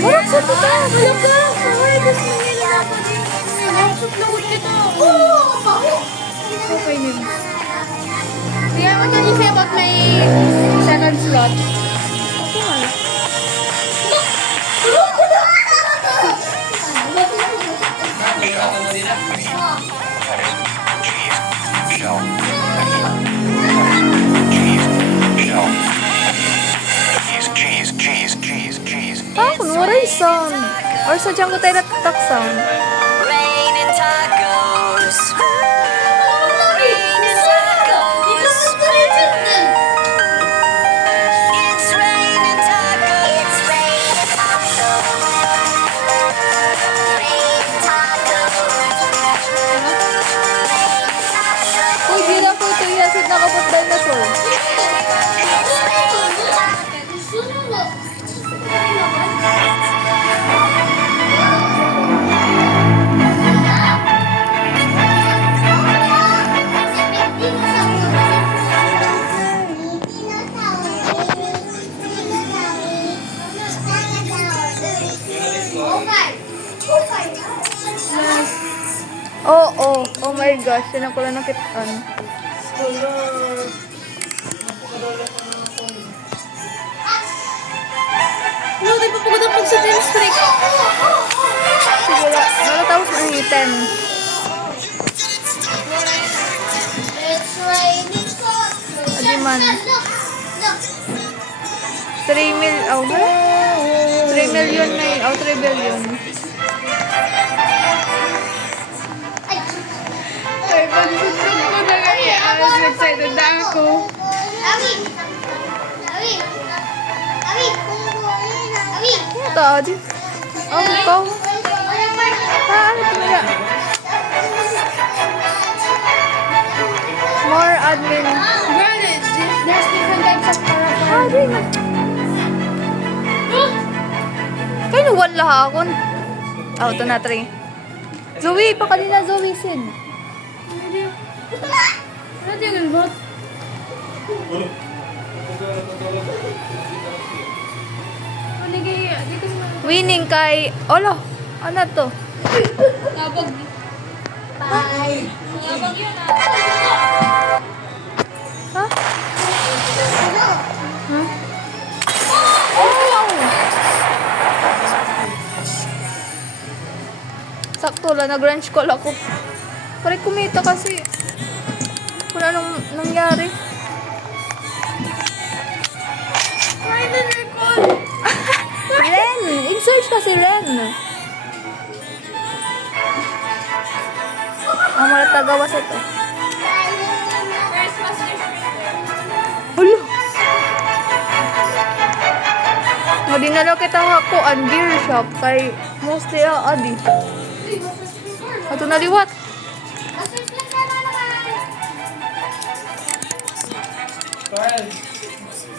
Marap sa ito ka! Balak ka! Ay, gusto mo nila na ako din. Nagsok na ulit kita. Okay, Mim. Kaya what can you say about my second slot? Okay, man. Ah, kunwari sound. Or sadyang ko tayo natatak sound. Rain and tacos. Rain and tacos. It's rain and tacos. It's rain and tacos. Rain and tacos. Uy, di na po ito yasit na kapot dinosaur. Oh my gosh, yan ang pala nakitaan. No, di pa pagod ang sa 10 streak. Siguro, malatapos na yung 10. Adiman. 3 mil, oh, 3 million na yun, oh, 3 billion. Ay, pag-susunod ko na kaya, excited na ako. Ito, Adi. Oh, ikaw. Ano ito nila? More admin. Girl, there's different types of paraffin. Adi na. Kaya nawan laha ako. Oh, ito na, 3. Zoe, pa kanina Zoe, Sid. Ano yung nilbot? Winning kay... Olo! Ano to? Nabag. Bye! Nabag yun Ha? Huh? Oh! Sakto lang, nag-range call ako. Pare kumita kasi. Kung anong nangyari. Why did you call? Ren! In-search kasi Ren. Mara tagawas ito. Hala! Madinala kita ako ang gear shop kay mostly adi. Ato na liwat. Carl,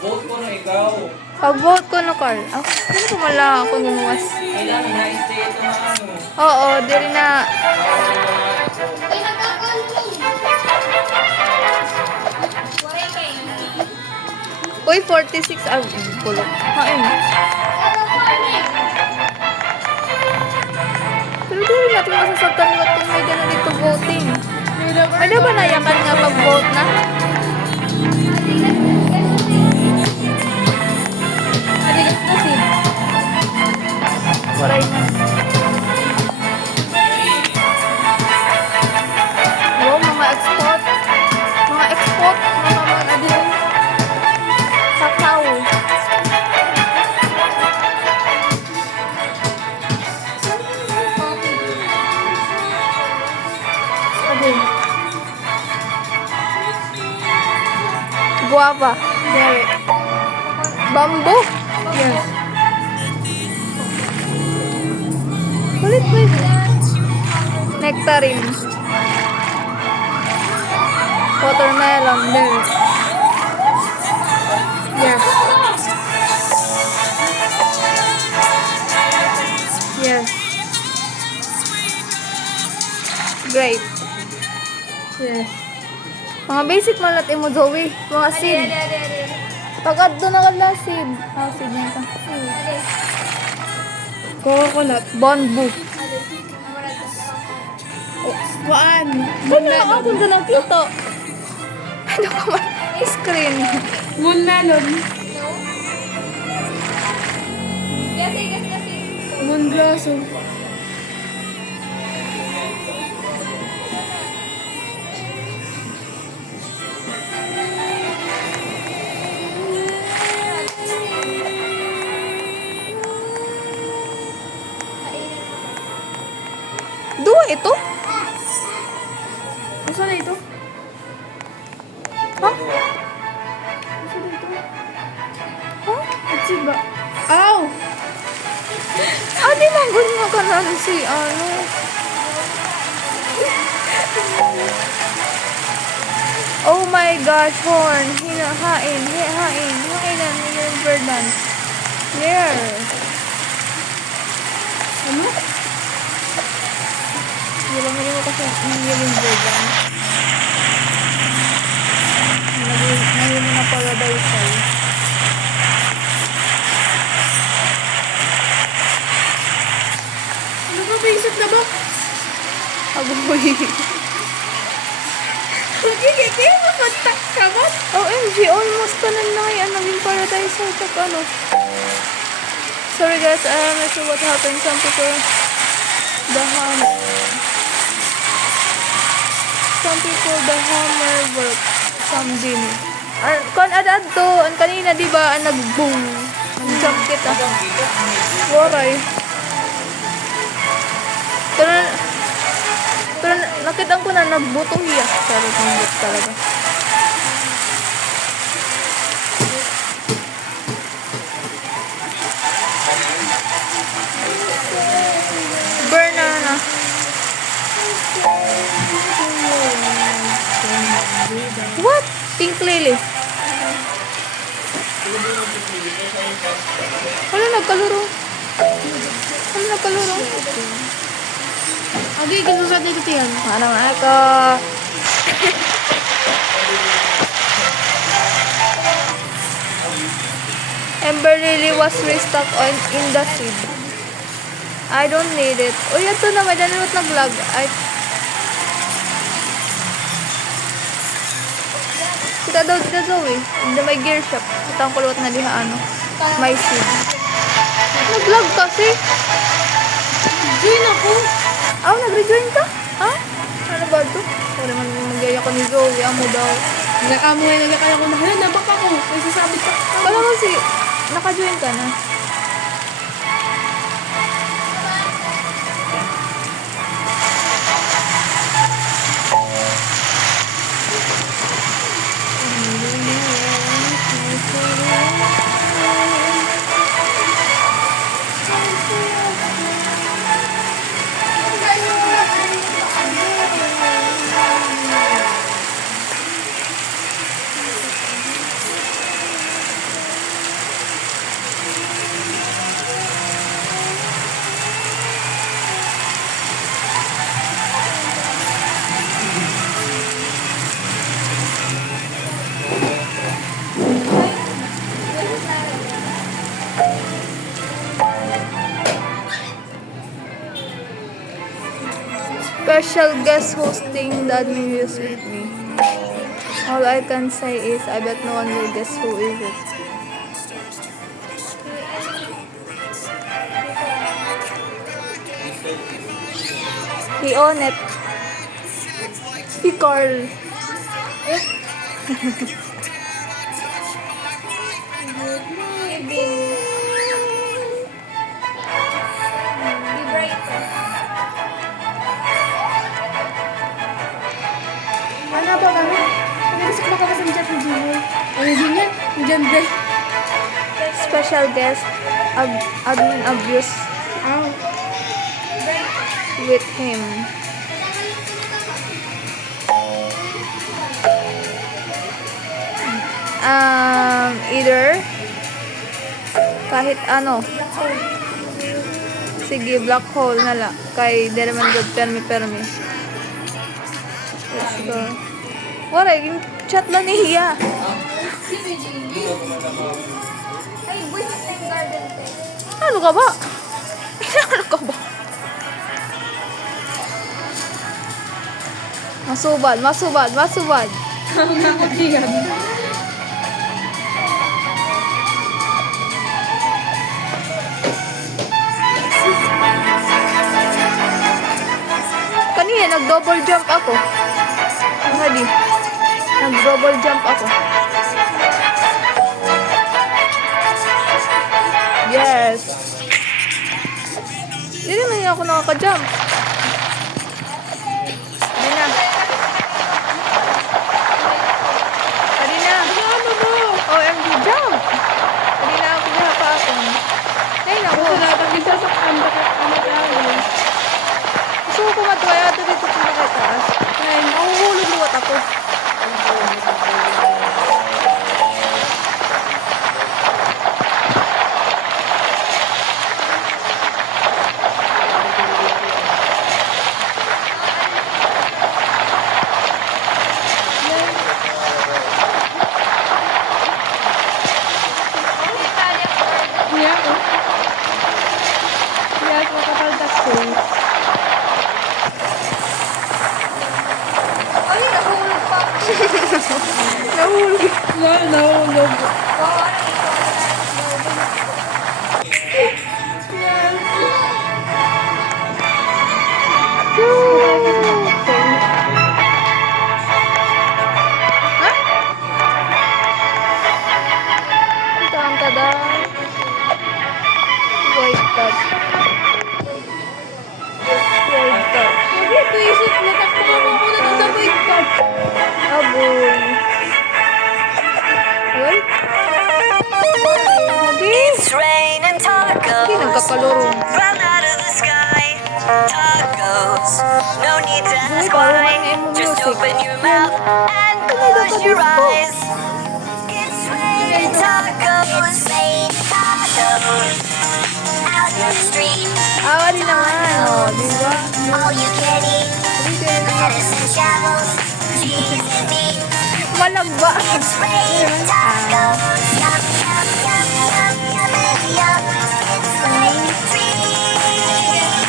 vote ko na ikaw. Pag-vote ko no, Carl. Ah, sino pumala ako gumuwas? Kailangan na-stay ito na ano. Oo, diri na. Uy, 46. Ah, bulok. Hain. Pero diri natin masasabtan mo kung may gano'n dito voting. May na ba nayakan nga pag-vote na? Adigas na si. Waray na. Wow, mga export. Mga export. Mga adin. Kakao. Adin. Guava. Derek. Bamboo. Yes. Ulit ba ito? Nectarine. Watermelon. There. Yes. Yes. Grape. Yes. Mga basic man natin mo, Zoe. Mga seed. Pag doon na ka na seed. Seed na ito. Coconut. Bamboo. Kuan. Kaya ako doon nakita. Ano ka man? Screen. Moon melon. Moon blossom. Dua ito? Gusto na ito? Ha? At si ba? Ow! Di manggol nga ka na si ano. Oh my gosh, horn. Hain na yung birdan. There. Ano? Hindi mo kasi yung birdan. Ngayon mo na paradise ay. Ano ba? Basic na ba? Agoy. Hindi mo kontak ka ba? OMG, almost ka na yan. Naging paradise ay ano. Sorry guys, I'm not sure what happened. Some people, the hammer work. Some didn't. Kon adad to, ang kanina di ba, ang nag-boom. Nag-jump kita. Waray. Pero nakita ko na nagbuto hiya. Sarap ng but talaga. Banana. What? Pink lily. Wala nagkaluro. Agi, kinusad na ito yan. Ano ako? Ember lily was restocked in the seed. I don't need it. Uy, ito na. May danilot nag-lag. Kita daw dito, Zoe. Hindi may gear shop. Ito ang kulot na diha, ano. May seed. Nag-lag kasi. Join ako. Nag-rejoin ka? Ha? Ano ba ito? Sorry man magyaya ko ni Zoe. Amo daw. Nagkamo ngayon, nagkakaya ko na. Hala, nabak ako. May sasabit ka. Wala mo si... Naka-join ka na. Special guest hosting the admin is with me. All I can say is I bet no one will guess who is it. He on it. He Carl. Ano ba kami? Pagkakasik ko makakasan dyan ng Gmail. Ano din yan? Diyan din. Special guest admin abuse Ow. with him. Either kahit ano. Sige, black hole na lang. Kay Dereman God, permi. Let's go. Wala, yung chat lang ni Hiya. Ay, buwis na yung garden te. Ano ka ba? Ano ka ba? Masubad, masubad, masubad. Ako diyan. Kanina, nag-double jump ako. Hadi. Nag-double jump ako. Yes. Hindi naman ako nakaka-jump. Hindi na. Hadi na. Ano ba? OMG, jump. Hadi na ako nakaka-ako. Ay, naku. Dapat dito sa ano Gusto ko kumatuwa ito dito sa nakitaas. Ngayon, mahuhulog luwat ako. Yeah, oh. Yes, makapaltas ko. Ay, nahulog pa. Nahulog. Nahulog. Tada. White touch. White touch. Naisip, natakbo ako muna ng sa white card. Aboy. Ay? Hindi. It's raining tacos. Hindi nagkapaloro. Run out of the sky. Tacos. No need to ask parang why. may emo Just music. open your mouth and close your eyes. It's raining tacos. It's raining tacos. Out in the street. Awa din naman. O, di ba? All you can eat. Hindi din. Lettuce and shovels. Cheese and meat. Malagba. It's raining tacos. Yum, yum, yum, yum, yum, and yum. It's raining treats. Yum,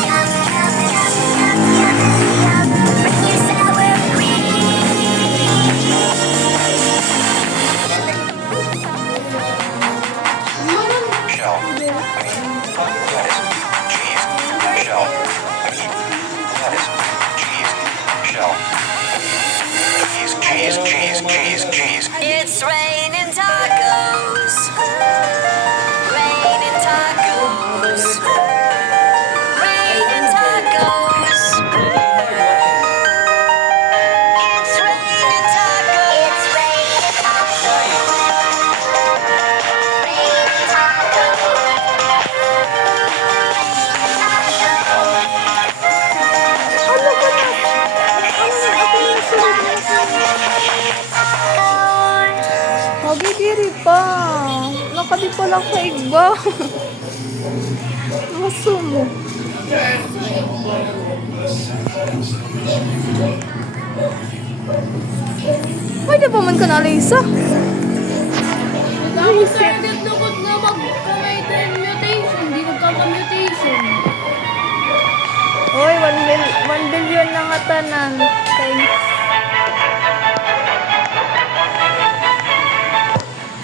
yum, yum, yum, yum, and yum. Bring your sour cream. Shell, meat, lettuce, cheese, shell, meat, lettuce, cheese, shell, cheese. It's raining tacos. Raining tacos. Raining tacos. It's raining tacos. It's raining tacos. Raining Magigiri pa. Nakadi pa lang sa igba. Maso mo. Pwede pa man ka na, Lisa. Tapos target lukot na magka-mutation. Hindi magkaka-mutation. Oy, 1 billion na nga tanan. Thanks.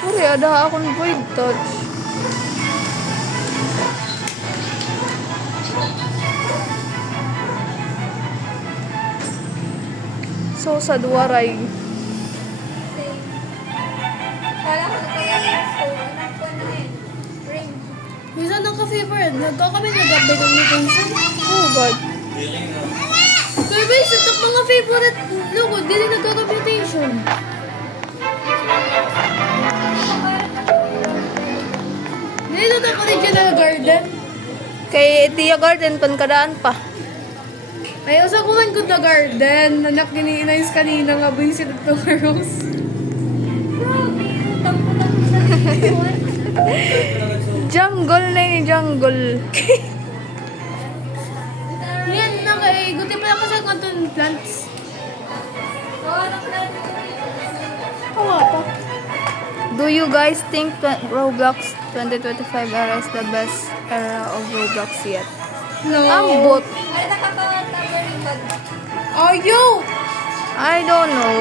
Uri, ada akong void touch. So, sa duwaray. Minsan nagka-favorite. Nagkakami nag-update ng mutation. Oh, God. Pero minsan mga favorite lukot. Hindi rin nagkaka-mutation. Dito na original garden. Kay Tia Garden, pankadaan pa. Ay, usa ko man ko the garden. Nanak giniinayos kanina nga visit ito nga Rose. Jungle na yung jungle. Yan na kay guti pa ako sa cotton plants. Do you guys think Roblox 2025 era is the best era of Roblox yet? No. Ambot. Oh, yo! I don't know.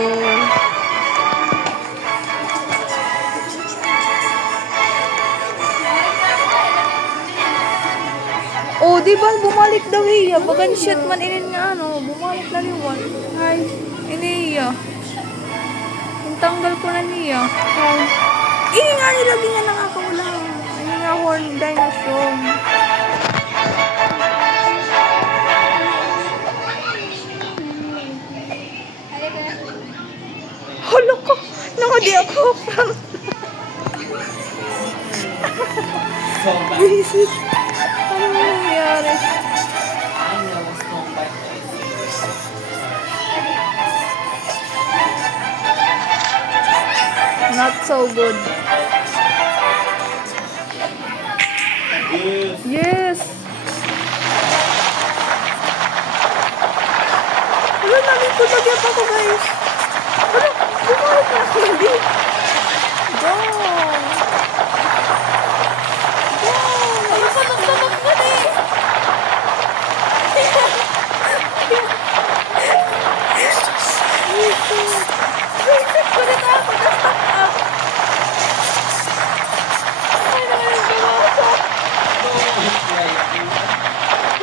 Oh, di ba bumalik daw iya? Bagan shit man inin nga ano, bumalik na liwan. Ay, ini iya. Tanggal ko na niya. Ini nga nilagyan nga ng ako lang. Ini nga horn dinosaur. Hala ko! Nakadi ako from... Visit. Ano nangyari? Not so good. Yes. Wala, nalipod lagi ako guys. Wala, bumalik na ako lagi. Go. Go. Ano pa nagtabak mo eh? Visit ko rin ako. Na-stuck up. Ay, naman yung gawasa.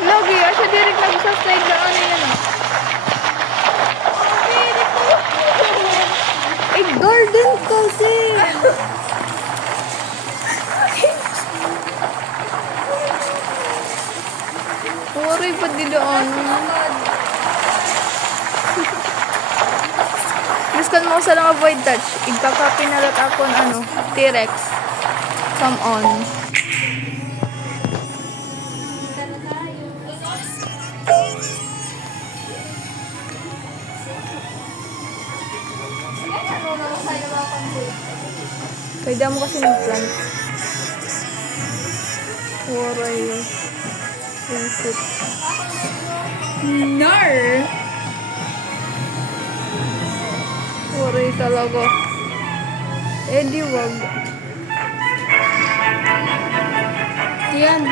Lagi, asya direct nag-slide na ano yan ah. Eh, garden kasi. Waray pa dilaan. Luskan mo sa lang avoid touch. Igkakapinalat ako ng ano, T-Rex. Come on. Kaya mo kasi nag-plant. Waray. Visit. Nar! Waray talaga. Eh di wag. Yan.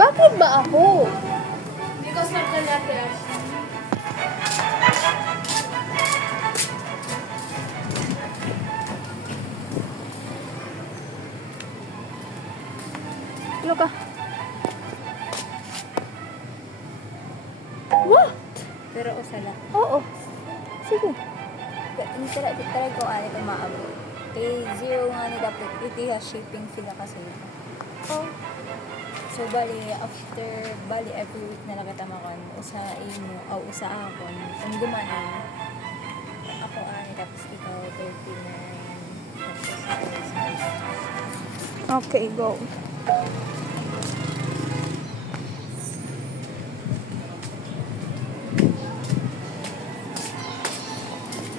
Bakit ba ako? Because of the letter. Ano ka? What? Pero usala. Oo. Sige. Try ko ani kung maabot. Kay zero nga ni dapat iti shipping sila kasi. Oh. So bali after every week na nakatamakan usa imo o usa akon kung gumanan ako ani tapos ikaw 39 tapos Okay, go.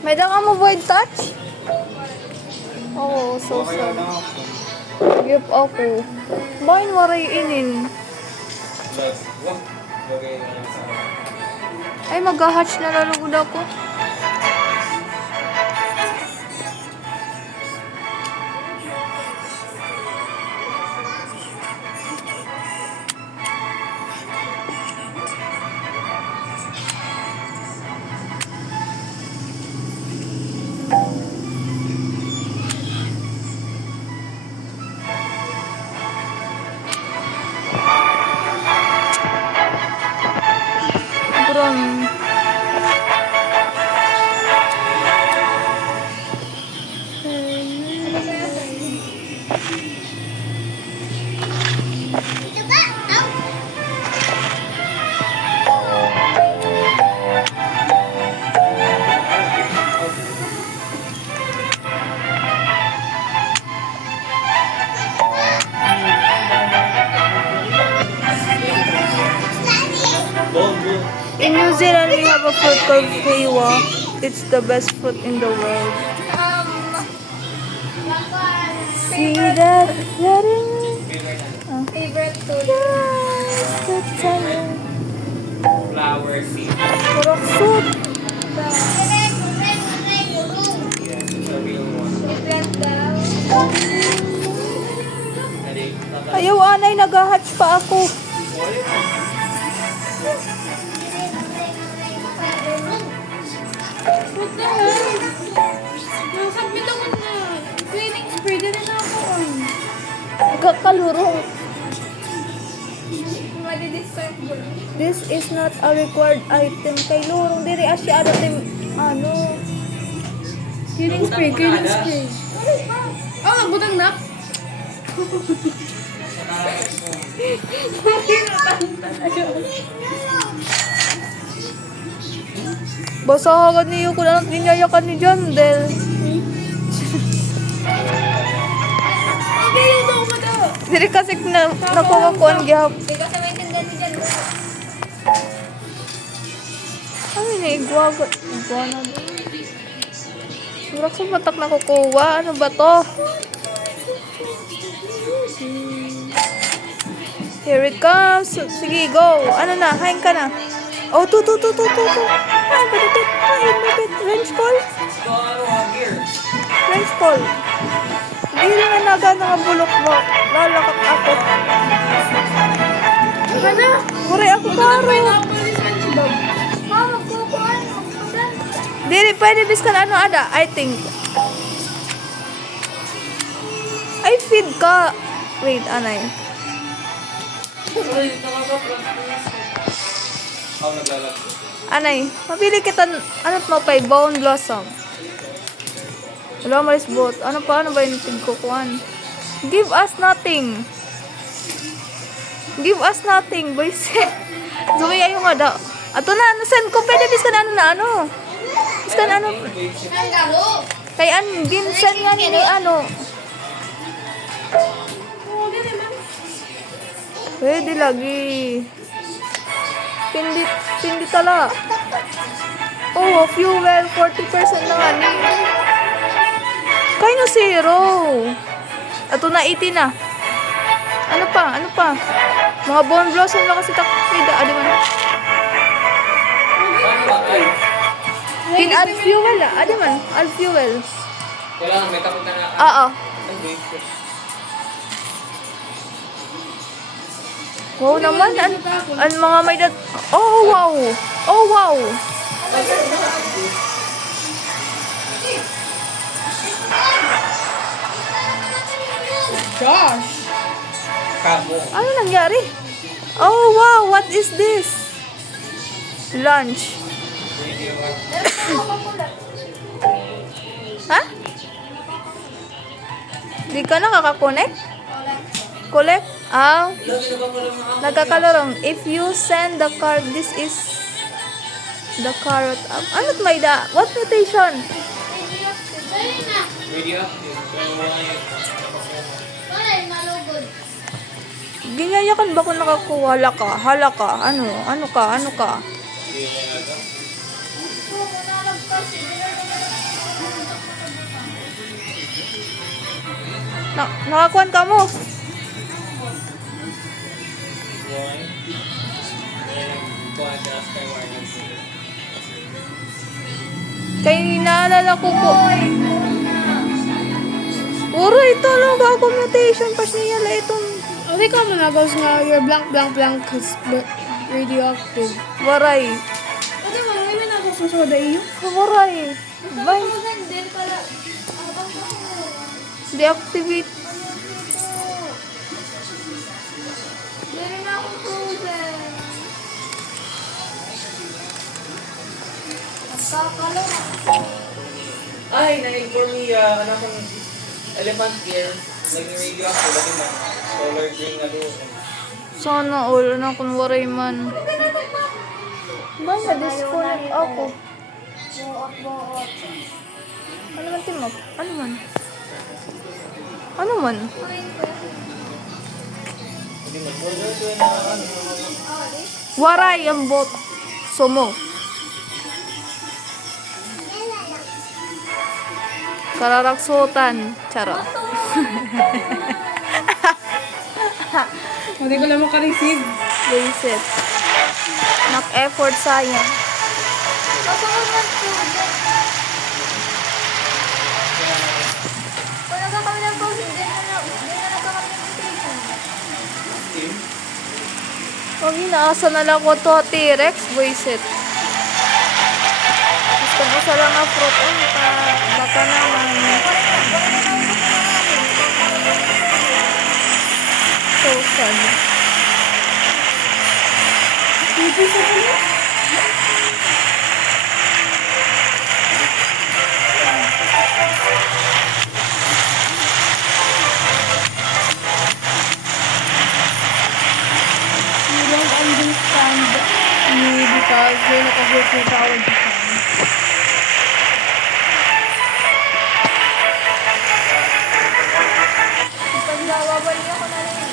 May daka mo void touch? Oo, so sad. Give ako. Bain waray inin. Ay, mag-hatch na lalugod ako. Brum. In New Zealand, we have a fruit called Kaiwa. It's the best fruit in the world. See that wedding? favorite to Yes, the time. Flower seed. Purok fruit. Yes, it's a real Anay, nag-hatch pa ako. Huwag na yan. Nakasubmit ako na. Cleaning spray din na ako on. Kakalurong. This is not a required item. Kay lurong diri asya item. Ano? Cleaning spray, cleaning spray. Oh, nagbutang na. Basahagan niyo kung anong tinyayakan ni Jandel. Okay, yung daw ko daw. Diri kasi na nakukuan gyap. Hindi kasi maintindihan ni Jan. Ay, naigwagot. Iguana din. Surak sa batak na kukuha. Ano ba to? Here it comes. Sige, go. Ano na? Hain ka na. Oh, to. Ay, badipit. Ay, badipit. Range call? Range call. Hindi rin na naga nga bulok mo. Lalakot ako. Diba na? Mure ako karo. Pineapple is SpongeBob. Dili, pwede biskan ano ada, I think. Ay, feed ka. Wait, anay. Anay, mapili kita, ano mo pa, bone blossom. Wala, malis bot. Ano ba yung tigkukuhan? Give us nothing. Give us nothing, boys. Zumaya yung ada. Ato na, send ko, pwede biskan ano na ano. Biskan ano. Kay Vincent nga ni ano. Pwede lagi. Pindi tala. Oh, fuel 40% na nga ni. Kaya na zero. Ato na 80 na. Ano pa? Mga bone blossom na kasi takpida. Adi man. In add fuel Adi man. Add fuel. Kailangan may kapunta na. Oo. Wow naman. An mga may dat... Oh, wow. Oh, wow. Gosh. Kabo. Ano nangyari? Oh, wow. What is this? Lunch. Ha? Di ka nakaka-connect? Collect? Ah, nagkakalorong. If you send the card, this is the carrot up. Ano't may da? What mutation? Radio. Ginyayakan ba kung nakakuha? Hala ka. Ano ka? Nakakuhan ka mo. Kaya naalala ko po. Puro ito lang ako mutation. Pas niya la itong Okay ka mo na, guys, nga your blank is radioactive. waray. Ate mo, may na ako susoda iyo. Waray. Bay. Deactivate. Ay, na-inform ni anak kong elephant ear. Nag-radio ako. Lagi man. Solar green na doon. Sana all na kung waray man. Ba, na-disconnect ako. Ano man, Timok? Ano man? Hindi man. Order to na ano. Waray ang bot. Sumo. Kararaksutan. Charot. Hindi ko lang makareceive. Basic. Nak-effort sayang. Pag inaasa na lang ko to T-Rex, buisit. Gusto ko sa lang na fruit on ka. Baka naman. So sad. Pipis ako na. You don't understand me because you're not a good psychology fan. Pag nawawali ako na rin.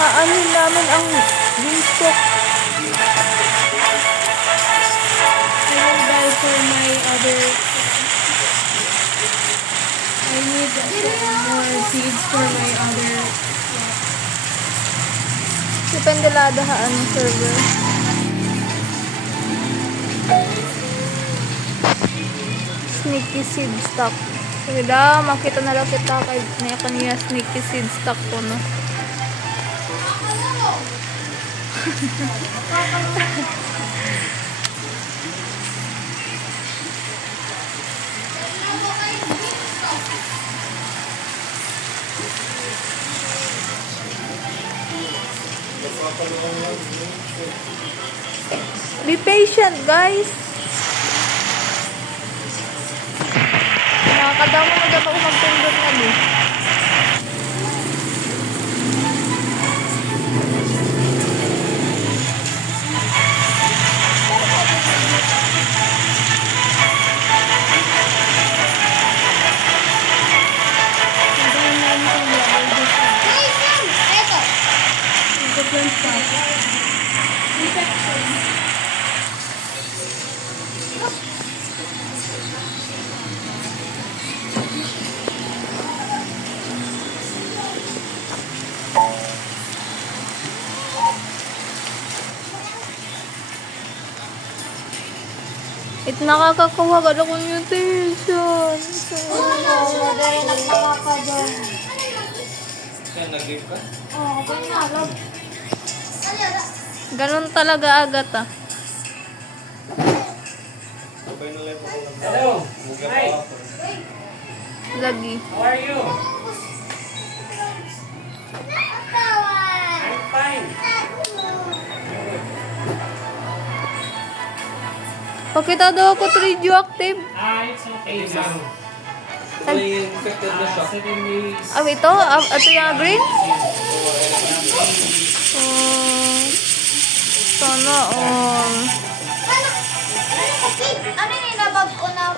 Aanin namin ang beanstalk. I will buy for my other. I need more seeds for my other. Depende lada ha anong server. Sneaky seed stock. Sige daw, makita na lang kita kay na kaniya sneaky seed stock ko no. Be patient, guys. Nakakadamo na dapat ako magpindot na di. It nakakakuha ka na commutation. Kaya nag-game ka? Ganon talaga agad ah. Hello! Hi! Lagi. How are you? I'm fine. Pakita daw ako radioactive. It's okay, ma'am. May infected na siya. 7 days. Ito? Ito yung green? Sana all. Ano yung nabab ko na?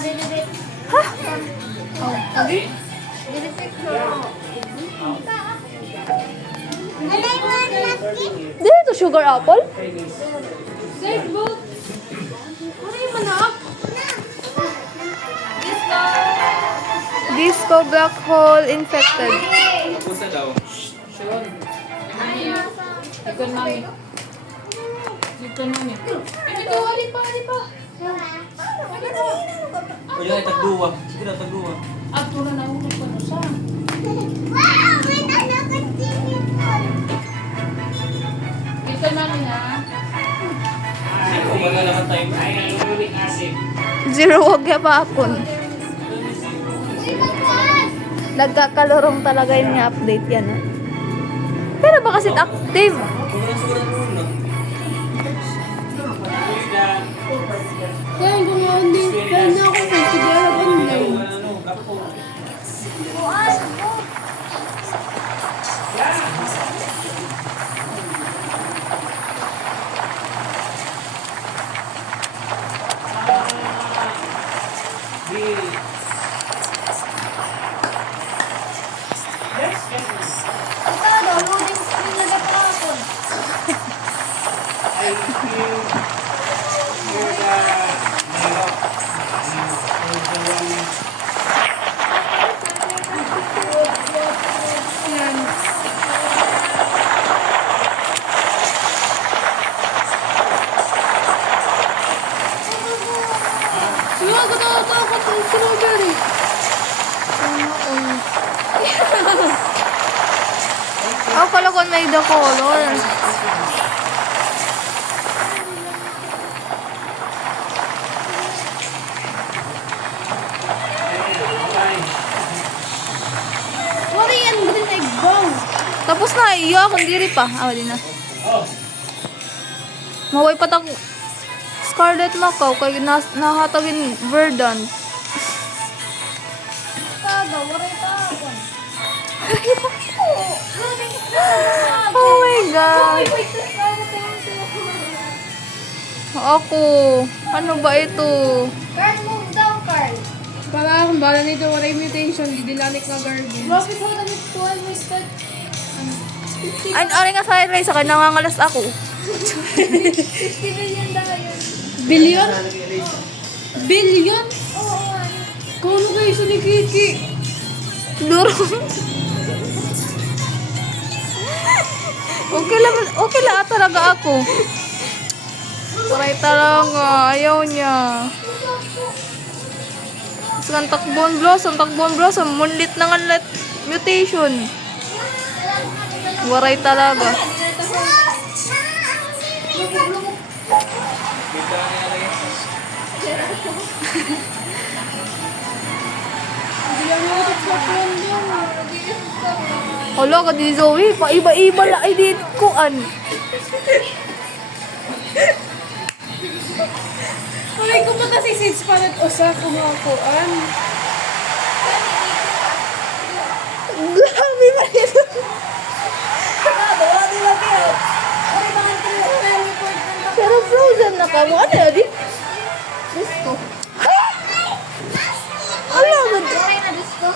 Dili. Lagi? Dili picture. Ano yung mga napkin? Dito sugar apple? Ano yung manok? Disco black hole infected. Pusa daw. Pwede na tagduwa. Sige na tagduwa. Wow! May nanakat din yun. Ikaw ba na lahat tayo? Ay, hyaluronic acid. Zero wag ya pa akon. Nagkakalorong talaga yung update yan. Ah. Pero ba kasi active? Sobrang muna. Kaya kung hindi, kaya na ako sa sigara online. Ano, kapo. Ito, loading screen na gapon. nakakatakot yung strawberry. Ako pala kung may the color. Wala yan, green egg brown. Tapos na, iya, kung diri pa. Ah, di na. Maway patang Scarlet Macau kay nahatagin Verdant. Taga, wala taga. Oh my God. Ako. Ano ba ito? Carl, move down, Carl. Para akong bala nito, wala yung mutation, di dilanik na garden. Bakit mo na nito? Wasted. Ay nga sa akin, sa kanya nangangalas ako. 50 million tayo. Billion? Billion? Oo, Kung ano kayo sa ni Kiki? Duro. Okay lang talaga ako. Paray talaga, ayaw niya. Ang takbon blossom, munlit na nga mutation. Waray talaga. Bigla niya lang yan. Hala ka di Zoe, paiba-iba la ay di kuan. Ay, kung ba kasi seeds palit usa kumakuan? Grabe ba ito? Pero frozen na ka mo. Ano yun? Di? Gusto. Hala ka di. okay na gusto.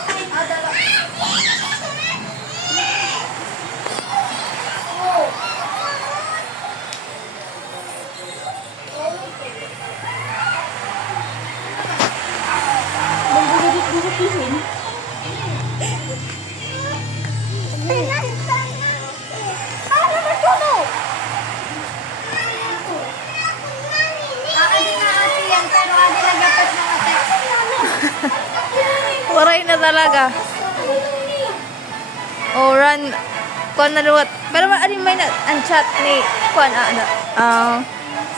Akin na ate yan, pero ate nagapit na ate. Waray na talaga. Oh, run. Kuan na luwat. Pero ano may na ang chat ni kuan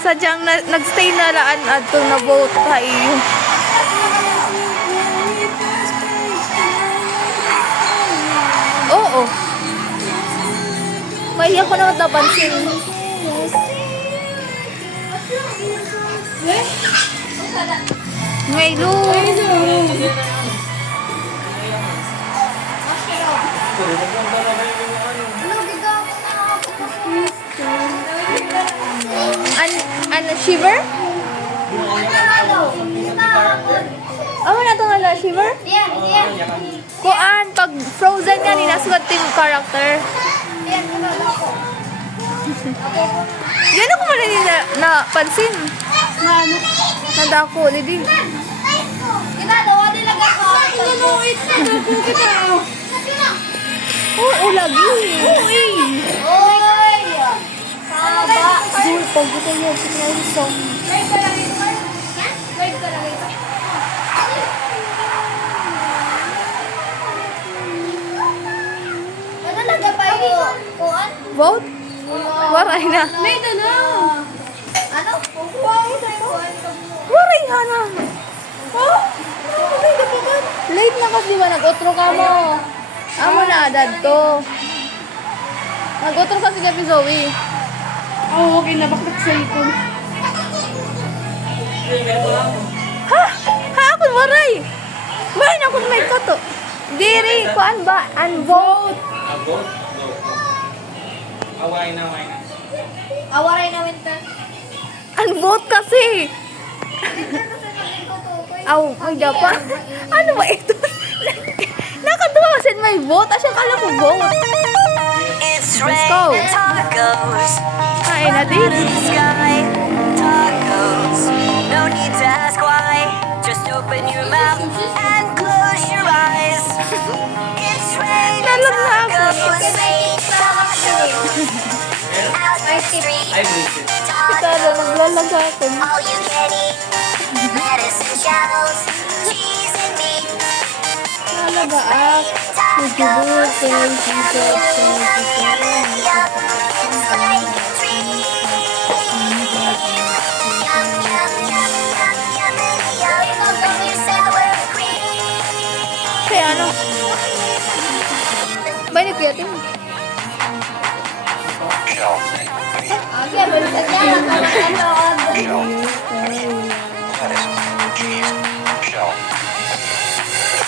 sadyang nagstay na laan adto na vote tayo. Oo. May ako na napansin. May shiver? Oh, na itong shiver? Yan, yan. Kuan, pag frozen yan, inasugat yung character. Yan, ano ako. Yan ako man napansin. Na ano? Nadako, lidi. Ginagawa nila ako. Wait na, kung kita. Oo, lagi. Oy! Saba. Zul, pag ito yung pinay song. Live ka lang ito, Carl? Ha? Live ka lang ito. Ano nagapay kuan? Vote? Waray na. May ito na. Ano? Kukuha ito kuan. Waray ha na. Oh? Late na kasi ba? Nag-outro ka mo. Amo na, dad to. Nag-outro kasi kay Zoe. Oh, okay na. Bakit cellphone? Ha? Ha? Ako waray. Bahay na kung may kato. Diri, kuan ba? Unvote. Vote? Go. Away na. Awaray na winter. Unvote kasi. Aw, may dapa. Ano ba ito? Nakatuwa kasi may vote. Asya kala ko vote. It's Let's go. rain tacos. Kain na din. Out of the sky, tacos. No need to ask why. Just open your mouth and close your eyes. It's rain Nalog na ako. tacos. Out the street, I believe it. Kita na naglalaga ako. all you can eat. Lettuce and shallow talaga ah. Nagbubuhos sa isip Kaya ano? Ba ni Kuya Tim? Shell. Meat. Shell.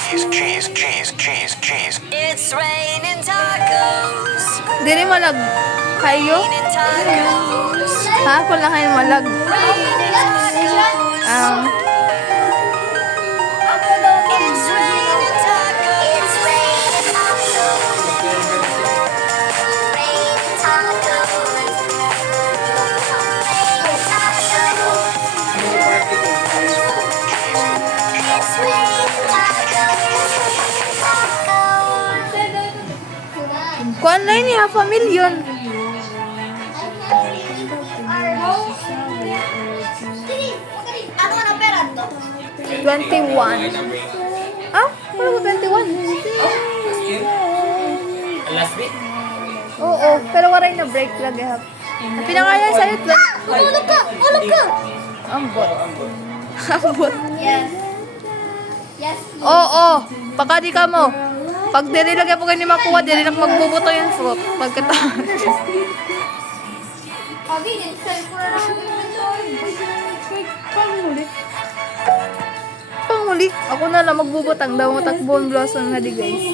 Lettuce. Cheese. Shell. Cheese. It's raining tacos. Dili malag. Kayo? Raining tacos. Ha? Kung lang kayo malag. It's raining tacos. It's raining tacos. Raining tacos. Raining tacos. It's raining tacos. Kuan na yun, half a million. Ano ka ng pera to? 21. Ah? Wala ko 21. Last week? Oo, pero waray na break lagi ha. Ang pinangalan sa'yo, 20. Ulog ka! Ulog ka! Ambot. Ambot. Yes. Yes. Oo, baka di ka mo. Pag dili lagi po kayo ni makuha, dili lang magbubuto yung fruit. Pagkatapos. Abi, ninsay ko na lang Panguli, ako na lang magbubutang daw mo takbon blossom na di guys.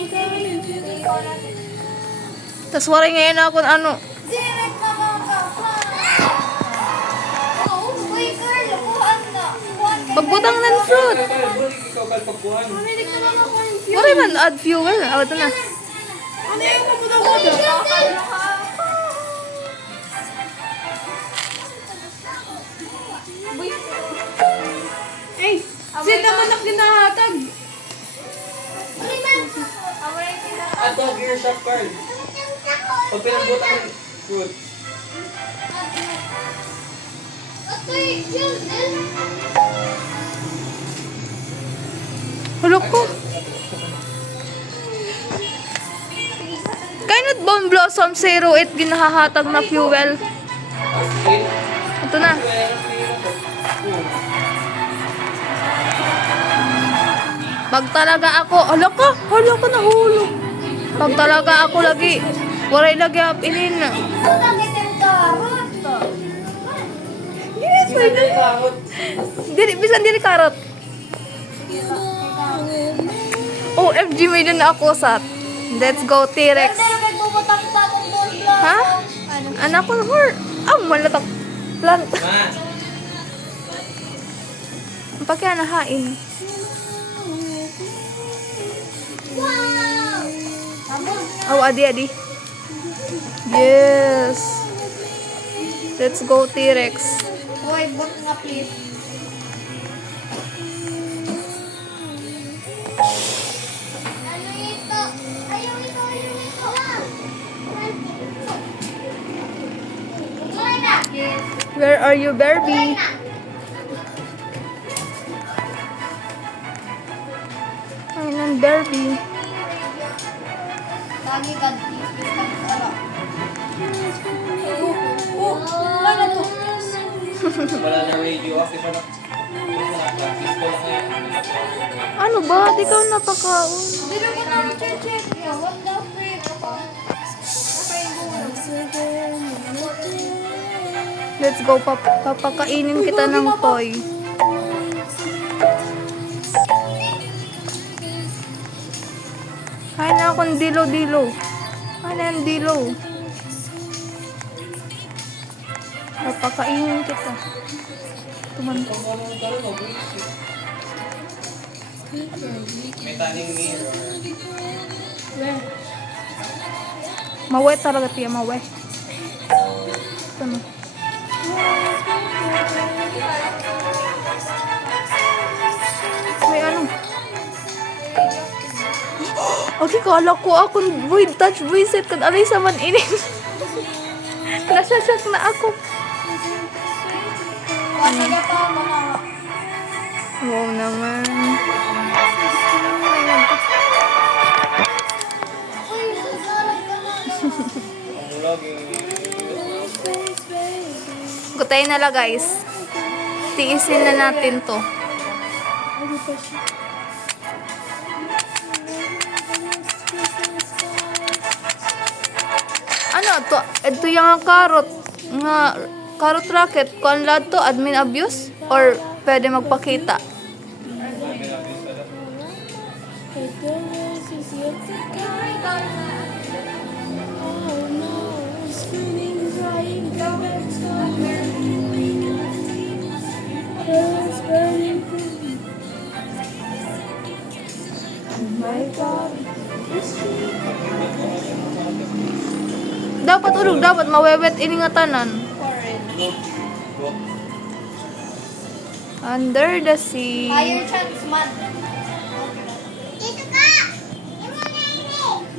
Tapos waray ngayon ako ano. direct na mga oh, boy girl, kuhaan na. Kuhaan ka. Pagbutang ng fruit. Ikaw kalpagkuhan. Direct na mga corn. Waray man add fuel. Ito na. Ano yung kabutang ko Boy dyan? girl. Boy, Eh, sila naman ang ginahatag. Ato, gear shop card. Pag pinagbutan ng fruit. Hulog ko. Kainot bone blossom 08 ginahahatag na fuel. Ito na. Pag talaga ako, hala ka nahulog. Pag talaga ako lagi, waray lagi apinin na. Yes, pwede. Dili, bisan dili karot. OMG, may dun na ako sa. Let's go, T-Rex. Ha? Anak ko na hor. Malatak plant. Ma, Ang pagkaya nahain. Oh, adi. Yes. Let's go, T-Rex. Boy, book nga please. Ano ito? Ayaw ito. Wala na. Yes. Where are you, Barbie? Ay, nan Barbie. Lagi ka, please. Ano? Ano to? wala na radioactive ano. Practice ko lang ngayon. Ano ba? Di ka napakaon. Dito ko na check. What the freak? Let's go, papakainin kita ng toy. Kaya na akong dilo-dilo. Kaya na yung dilo. Papakainin kita. Tuman ko. May taning mirror. Mawet talaga tiya, mawet. Ito na. May ano? Okay, kala ko akong void touch visit kad alay sa man inin. Nasasyak na ako. Wow naman. Ay, lagi. Gutayin na lang guys. Tiisin na natin to. Ano to? Ito yung carrot. Nga carrot racket. Kung lad to, admin abuse? Or pwede magpakita? Dapat ulog, dapat mawewet ini nga tanan. Under the sea. Higher chance man. Dito ka!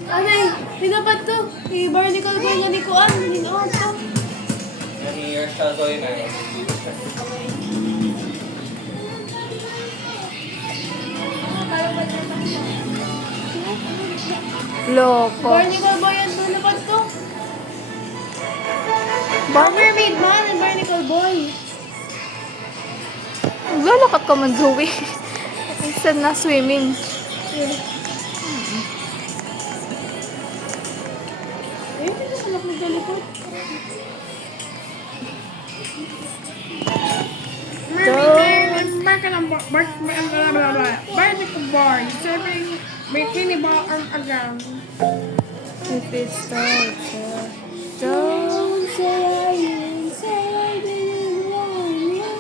Anay, pinapat to. I-barnacle ko niya ni Kuan. Ninoon to. Nangyayar siya so yun ay. Loko. Barnacle boy yan doon napat to. Mermaid man and barnacle boy. Lalakat ka man, Zoe. Instead na swimming. Ayun, dito sa lakad galikot. Barnacle boy, serving bikini bottom again. If it starts, don't say I didn't say I didn't want you.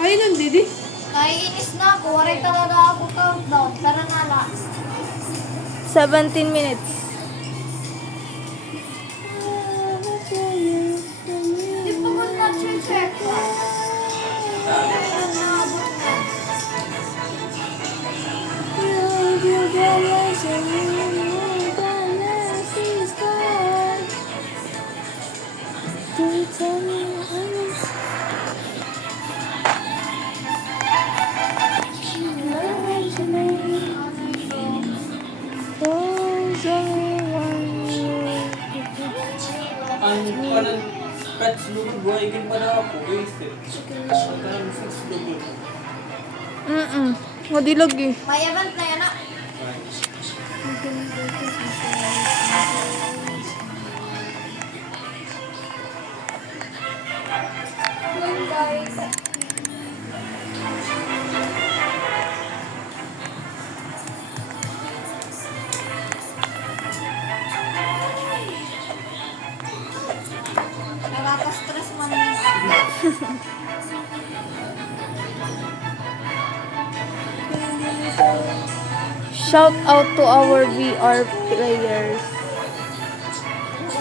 Ay, nandidi. Naiinis na ako. Waray talaga ako countdown. Tara nga lang. 17 minutes. Di pa ko na-check. Ang parang pets lugod buhay din pa na ako. Wasted. Ang parang six lugod. Madilag eh. May event na yan ah. Nakaka-stress man yun. Shout out to our VR players. Gusto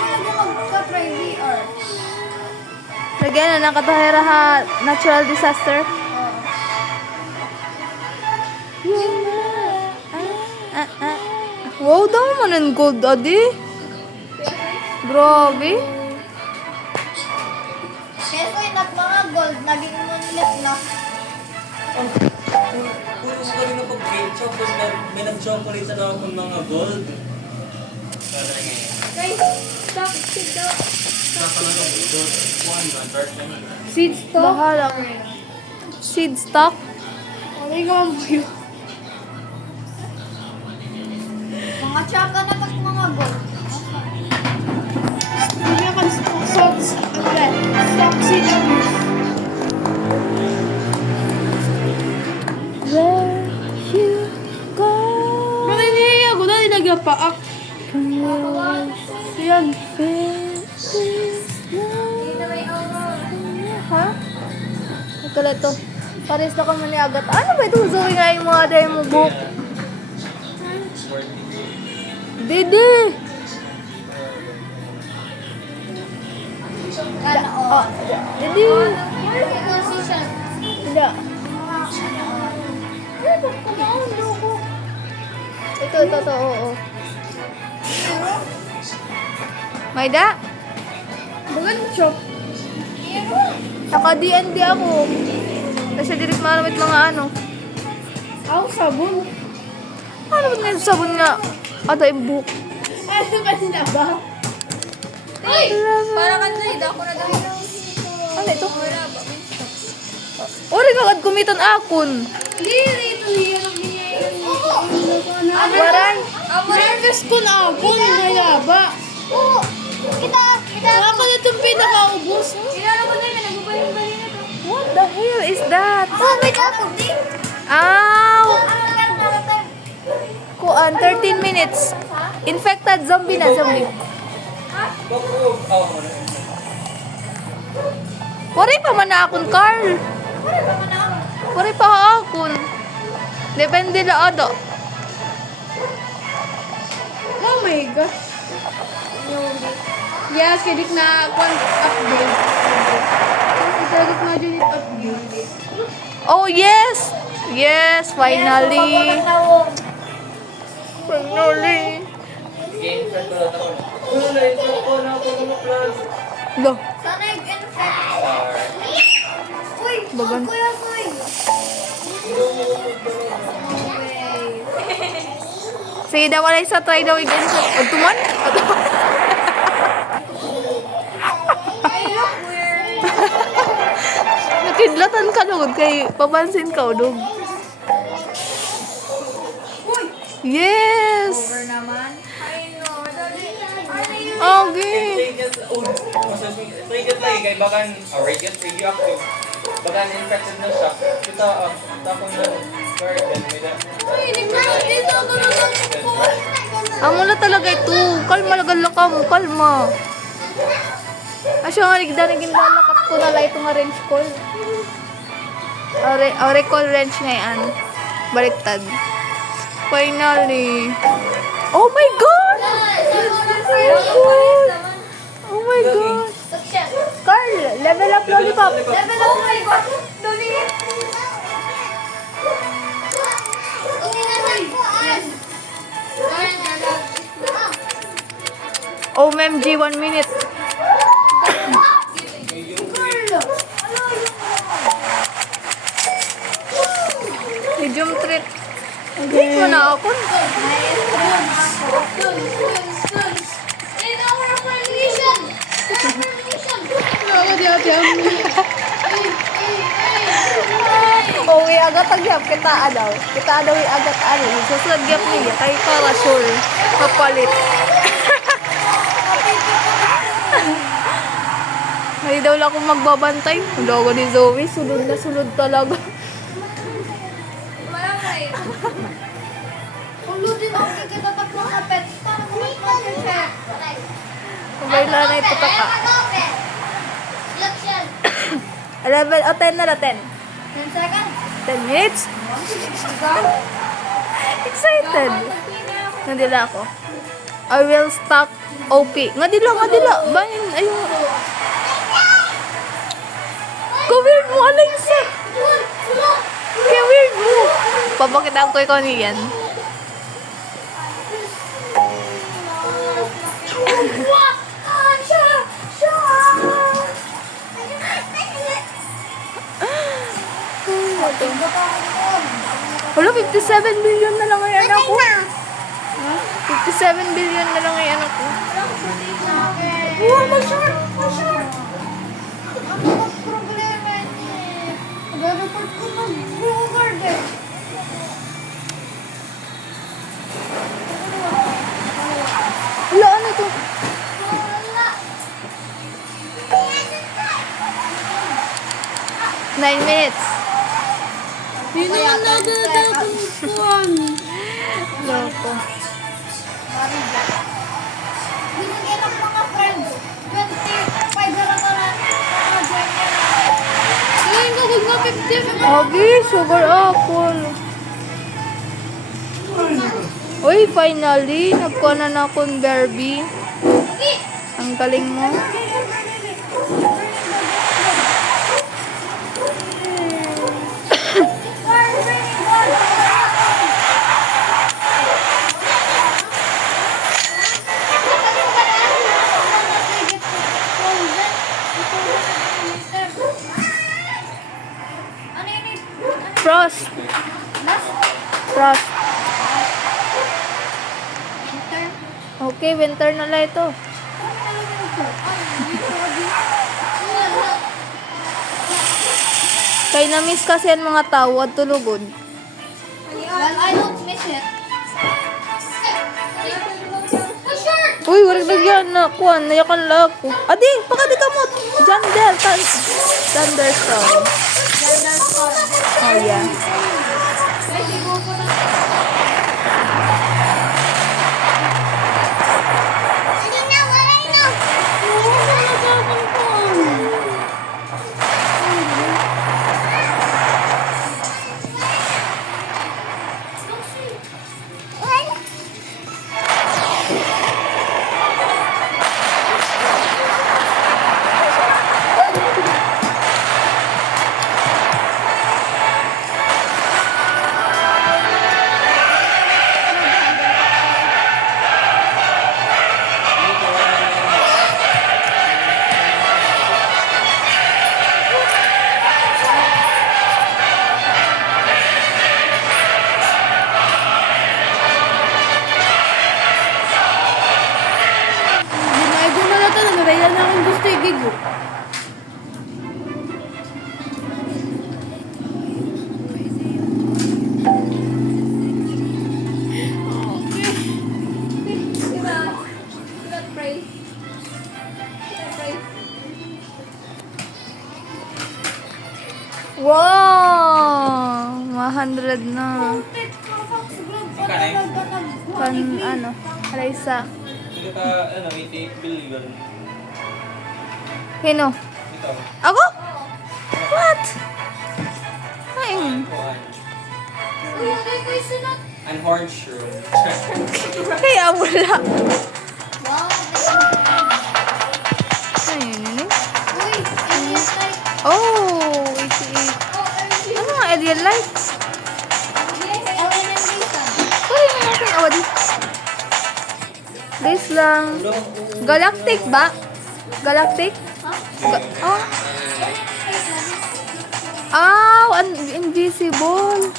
ko lang magka-try VR. Lagyan na nakatahira ha. Natural disaster. Wow, dami man ang gold, adi. Grabe. Kaya ko yung mga gold, naging moonlit na. Puro mo kanina pag-game shop, may nag-chocolate na ako ng mga gold. Para na ngayon. Guys, stop, sit down. Nakalaga mo gold. One, version. Seed stock. Bahala. Seed stock. Ay, nga mo yun. Mga tsaka na tas mga gold. Hindi ako stock seed abuse. Where you go. Bakit hindi ako na nilagyapaak? Yan. Hindi na may Ha? Nagkala to. Pares na kami ni Agat. Ano ba ito? Zoe nga yung mga day mo book. Dede! Kana o. Dede! Position. Hindi. Ito, oo. Maida? Bagan chop. Naka-DND ako. Kasi direct malamit mga ano. Ako sabon. Ano ba nga yung sabon nga? Ada yung buhok. Ano ba sila ba? Para ka na, ako na dahil lang. Ano ito? Ori ka kad kumiton akon. Hindi, rito niya lang Waray. Nervous ko na ako, mayaba. Oo. Kita. Wala ko na itong pinakaubos. Inano ko na yun, nagbabaling-baling na to. What the hell is that? Oh, wait ako. Ow! Kuan, 13 minutes. Infected zombie na, zombie. Wari pa man na akon, Carl. Wari pa akon. Depende la ado. Oh my gosh. Yes, kidik na update. Kidik na dyan update. Oh, yes! Yes, finally. Finally. Game set ko na ako. Wala, ito ko na ako ng plans. Lo, Sana nag-infect. Uy, Bagan. kuya, uy. sige daw walay sa try daw again sa tuman. Nakidlatan ka lugod kay papansin ka udog. Yes. Naman. Ay, no. Okay. Radiant lagi kay bakan radiant radioactive. Bakan infected na siya. Kita tapon na garden may da. Amo na talaga ito. Kalma lagal ka mo, kalma. Asya nga nigdanigin lalakap ko na la ito nga wrench call. Ore call wrench nga yan. Baliktad. Finally. Oh my God! Oh my God! Carl, level up lollipop. Level up, my God. Dali. OMG, 1 minute. Medium treat. Hit mo na ako. Wala di ate. Uwi agad tagyap kita adaw. Kita adaw agad ano. Susunod gyap niya kay para sure kapalit. Hindi daw lang akong magbabantay. Logo ni Zoe, sunod na sunod talaga. Pulutin ako kikitatak mga pets para mag-infect. Kabayla na ito taka. Selection. 11 o 10 na la 10. 10 seconds. 10 minutes. Excited. Nandila ako. I will stock OP. Ngadila. Bangin, ayun. Ka-weird mo, Alexa. Ka-weird mo. Papakitaan ko ikaw niyan. Wala, 57 billion na lang ngayon ako. 57 billion na lang ngayon ako. Wow, ma-short. Ano ba problema niya? Nag-report ko mag-guard eh. Wala, ano to? Wala. 9 minutes. Hindi naman nagdadakuan. Loko. Binigyan ng mga friends. 25 na lang na join niya na. Ngayon ko kung 50. Abi, sugar apple. Uy, finally, nagkuha na akong Barbie. Ang galing mo. Okay, winter na lang ito. Kay na-miss kasi ang mga tao at tulugod. Well, I don't miss it. Uy, walang nagyan na. Kuhan, nayakan lang ako. Adi, baka di kamot. Jandel, thunderstorm. Oh, yeah. Hindi na, wala na. Ginaigo na natin. Nagaya na akong gusto igigo. Wow! 100 na. Pan, ano, Raisa. Hindi ka, 88 billion. Hino? Ito. Ako? What? Ay, Unhorned shroom. kaya wala. Ay, yun eh. Oh, 88. Ano nga, alien light? Pwede na natin awadi. This lang. Galactic ba? Galactic? Oh. Oh, invisible.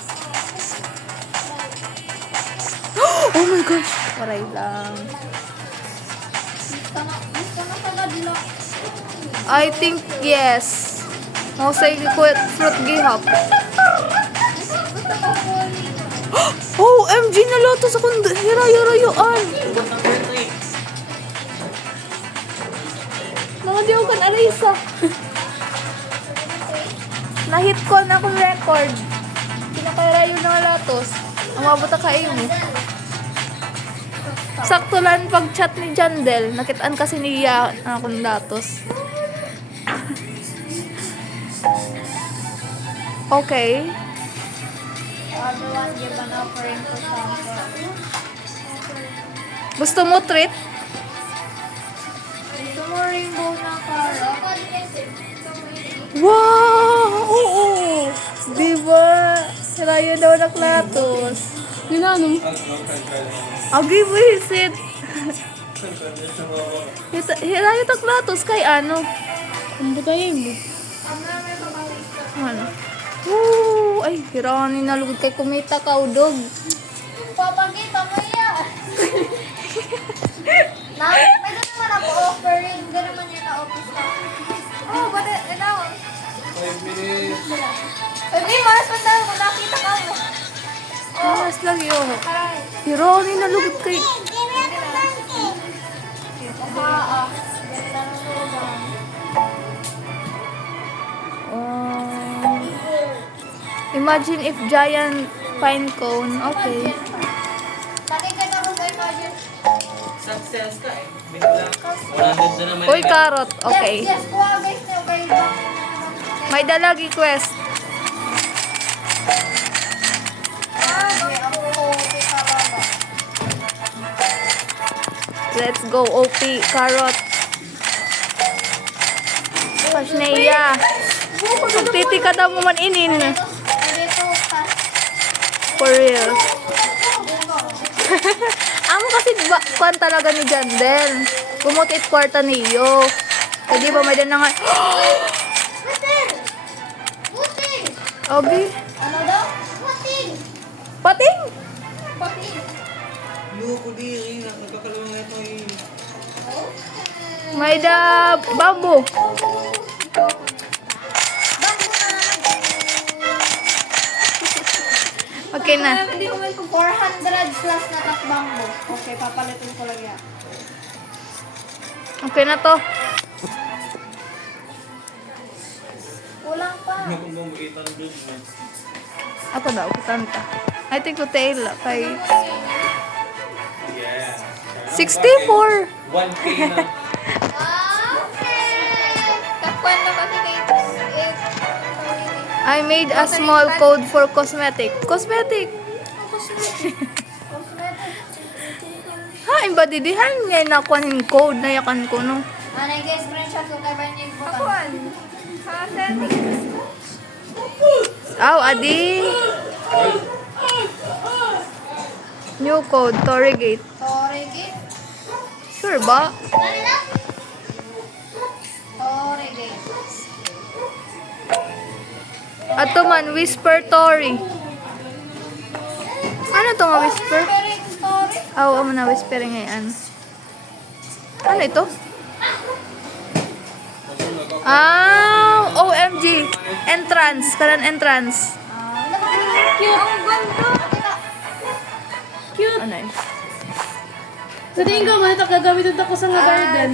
Oh my gosh. Waray lang. I think yes. Mausay ko fruit gihap. Oh, MG na loto sa kundo. Hirayo-rayuan. Mga diyo kan Arisa. Nahit ko na akong record. Pinakarayo na latos. Umabot ka mo. Sakto lang pag-chat ni Jandel. Nakitaan kasi niya akong latos. Okay. Everyone give an offering to Santa. Gusto mo treat? Gusto mo rainbow na carrot? Wow! Oo! Diba? Hirayo daw na klatos. Ginanong. Agi, wisit. Hirayo ta klatos kay ano? Ang butayin mo. Ano? Woo! Ay, hiranin na lugod kay kumita ka, udog. Papakita mo yan. May naman ako offering. Gano'n naman yun na office ka. Oh, but ikaw. 5 minutes. Hindi, mas manda kung nakita ka mo. Mas lang yun. Hiranin na lugod kay... Imagine if giant pine cone. Okay. Nakikita mo sa imagine. Success ka eh. Bigla. 100 na naman. Uy, carrot. Okay. Yes, kuha guys na okay ba? May dalagi quest. Let's go, OP. Carrot. Pasneya. Magtiti ka daw mo man inin. For real. Amo kasi kuan talaga ni Jandel. Gumutit kwarta niyo. Eh di ba may na nga. Puting! Obi. Ano daw? Puting! Pating. Puting! Loko diri, nagkakalawang na ito eh. May da bamboo. Okay na. Hindi ko man ko 400 plus na takbang mo. Okay, papalitin ko lang yan. Okay na to. Kulang pa. Kung bang 800 na. Ako daw, kutanta. I think ko tail kay Yeah. 64. 1K na. Takpan na kasi kay I made a small code for cosmetic. Cosmetic. Ha, imbadidihan nga nakuha ng code na yakan ko no. Ano yung screenshot ko kay Barney Butan? Aw, adi. New code, Torrigate. Sorry, Git. Sure ba? Sorry, Git. Ato man, Whisper Tori. Ano to nga whisper? Sorry. Aw, amo na whisper ngayon. Ano ito? Ah, OMG. Entrance, kanan entrance. Cute. Ang ganda. Cute. Oh, nice. Sa tingin ko, man ito gagamitin ko sa nga garden.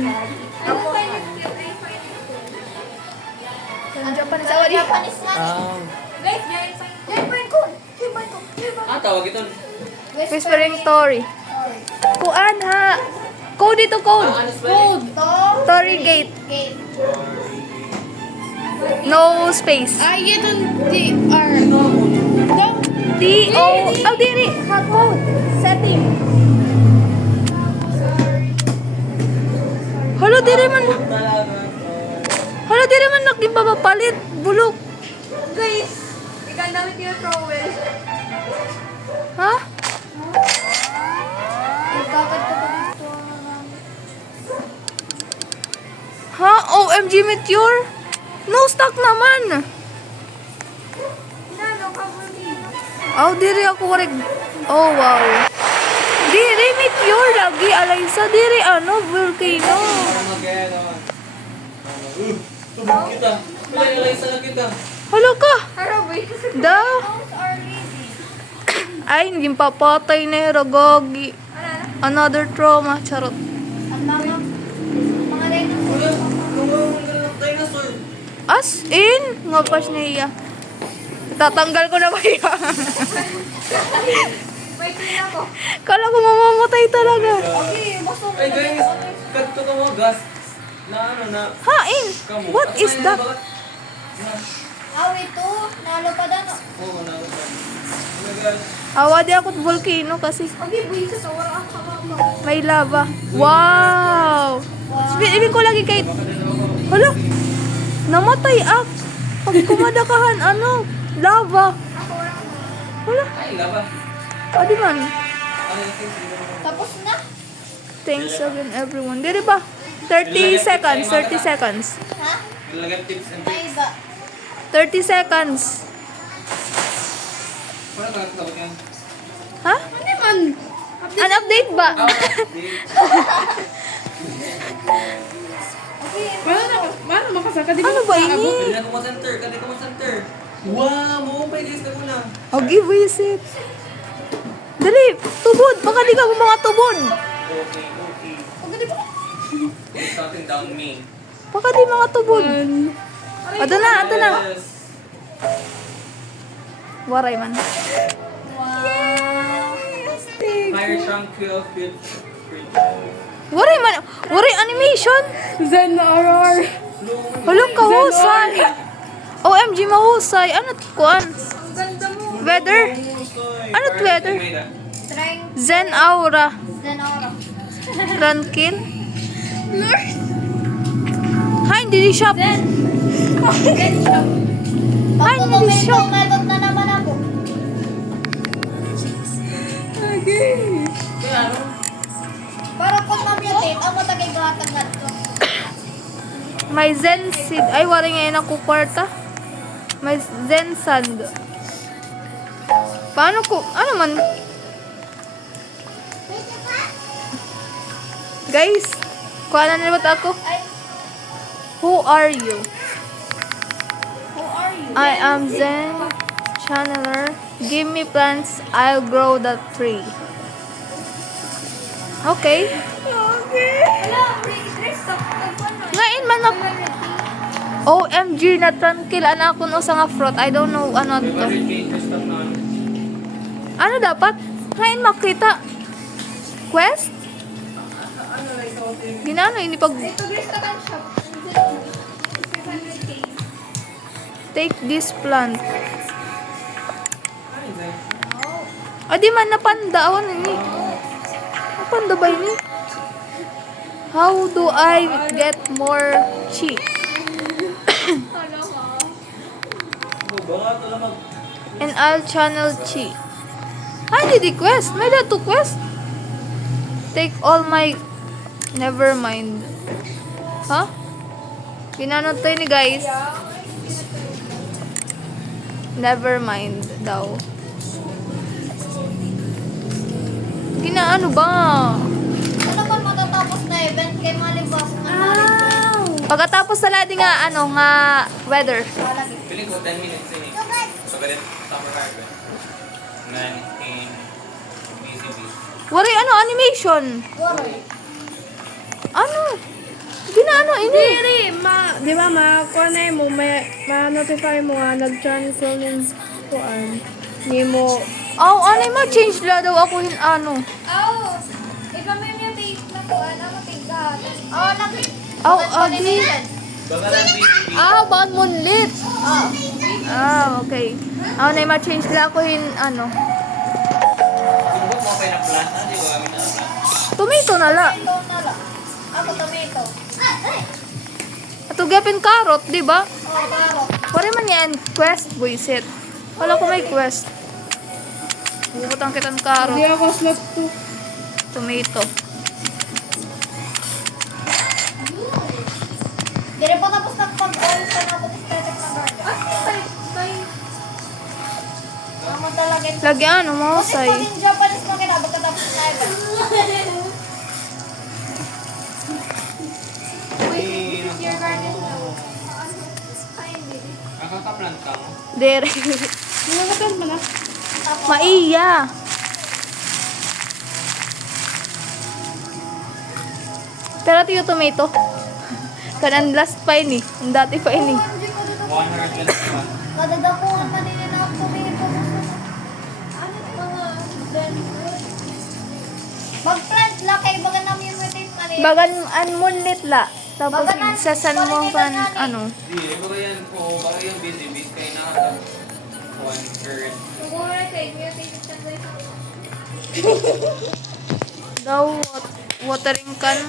Japanese awali. Japanese na. Guys, yan pa yung code. Tawag ito. Whispering Tori. Kuan ha. Code ito, code. Code. Tori Gate. Gate. No space. I get on DR. No. T-O. Oh, diri. Ha, code. Setting. Hala, diri man. Hala, diri man nagibabapalit. Bulok. Guys, ikan damit yung trowel. Ha? Ikakad ko pa dito. Ha? OMG Meteor? No stock naman. Oh, diri ako wareg. Oh, wow. Diri Meteor lagi Alaysa. Diri ano, volcano. Tubig kita. Pilay sa kita. Hala ka. Haraboy. Da. Those are lazy. Ay, hindi papatay na ragagi. Another trauma. Charot. Ang mga dinosaur. Dinosaur. As in, nga pas niya. Tatanggal ko na ba yan? May clean ako. Kala ko mamamatay talaga. Okay, gusto mo Ay guys, kadto ka mo gas. Na ano na. Hain, Kamu. what is that? Aw, ito. Nalo pa dan. Oo, na. Oh my God. Awa di ako't volcano kasi Okay, buwisa sa wala ang kamama. may lava. Wow! Ibig ko lagi kay... Hala! Namatay ak! Pag kumadakahan, ano? Lava! Hala! Ay, laba. Adi man. Ano yung things? Tapos na. Thanks again everyone. Diri ba? 30 seconds, 30 seconds. Ha? Lalagyan tips and Ay tricks. ba? 30 seconds. Wala ka tawag yan. Ha? Ano man? An update ba? Mano makasaka di Ano ba ini? Hindi na kumacenter. Hindi kumacenter. Wow, mo pa guys na muna. Oh, give visit. Dali, tubod. Baka di ka mo mga tubod. Okay. It's counting down me. Baka di mga tubod. Ato na, ato na. Yes. Waray man. Higher tranquil fit. Waray man. Waray animation. Zen Aurora. Hulog ka husay. OMG mahusay. Ano kuan? Ang ganda mo. Weather? Ano weather? Trying Zen Aura. then aura. Tranquil. Hi, hindi shop. Then siya. Ay, hindi siya. Pagkukomento na naman ako. Kaya ano? Para kung ma-mutate, ang matagay gahatag ko. May Zen seed. Ay, waray ngayon ako kwarta. May Zen sand. Paano ko? Ano man? Guys, kuha na nilabot ako. Who are you? Who are you? I am Zen Channeler. Give me plants, I'll grow the tree. Okay. Wala, Chris, Ngayon man ako. OMG, na-tranquil. Ano ako no sa nga fruit. I don't know ano to. 500k Christoph na ano. Ano dapat? Ngayon makita. Quest? Ginano, ini pag... Take this plant. Di man napanda. Awan ini. Napanda ba ini? How do I get more chi? And I'll channel chi. Hindi di quest. May dato quest. Take all my... Never mind. Ha? Ginano to ni guys. Never mind daw. Ginaano ba? Ano ba matatapos na event kay malibas na Pagkatapos sa ladi nga, ano, nga weather. Feeling ko 10 minutes yun eh. So, ganit, summer harbor. And then, in BCB. Wari, ano, animation. Ano? Ginaano, ini. Di ba kuha na mo, ma-notify mo nga, nag-cancel yung kuan. Hindi mo, Ano yung ma-change la daw ako yung ano. Ipa-mutate na po, ano mo tigatan. Lagi. Adi. Baka lang BCB. Ban munlit. Okay. Na yung ma-change la ako yung ano. Sumbok mo kayo na plant, di ba kami na plant? Tomato na la. Ito na lang. Ako tomato. Ato gapin carrot, di ba? Carrot. Wari man yan, quest, buisit. Wala ko may quest. Bubutang kitang carrot. di ako slot to. Tomato. Dire pa tapos nagpag-oil sa nabot aesthetic na burger. Amo talaga ito. Lagi ano, Kasi mahusay. pag in Japanese na kinabag katapos na event. Nakaka-plant ka mo? Dere. Nangangatan mo na. Maiya. Pero tiyo tomato. Kanan last pa ini. Ang dati pa ini. 100 lang pa. Madadakuhan pa nila na tomato. Ano mga mag-plant lang kay baga namin yung mutate na rin. Bagan anmunlit la. Tapos sasan mo kan ano. Di, baka yan po, baka yung BCB kayo na 1 Siguro kay mutate na rin. Daw watering can.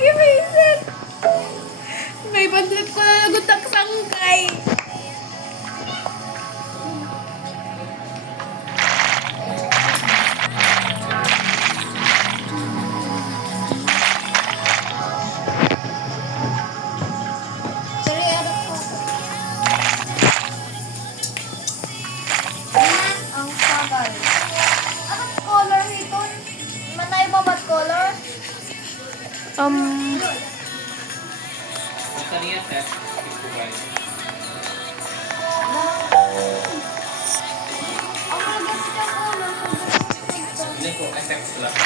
Give me it. May bandit ko na nagutak sangkay. Ang sagal. Anong color nito? Manay ba ba't color? Kung kaniya test, ito ba? Ang maganda siya color. Hindi ko, effects lang.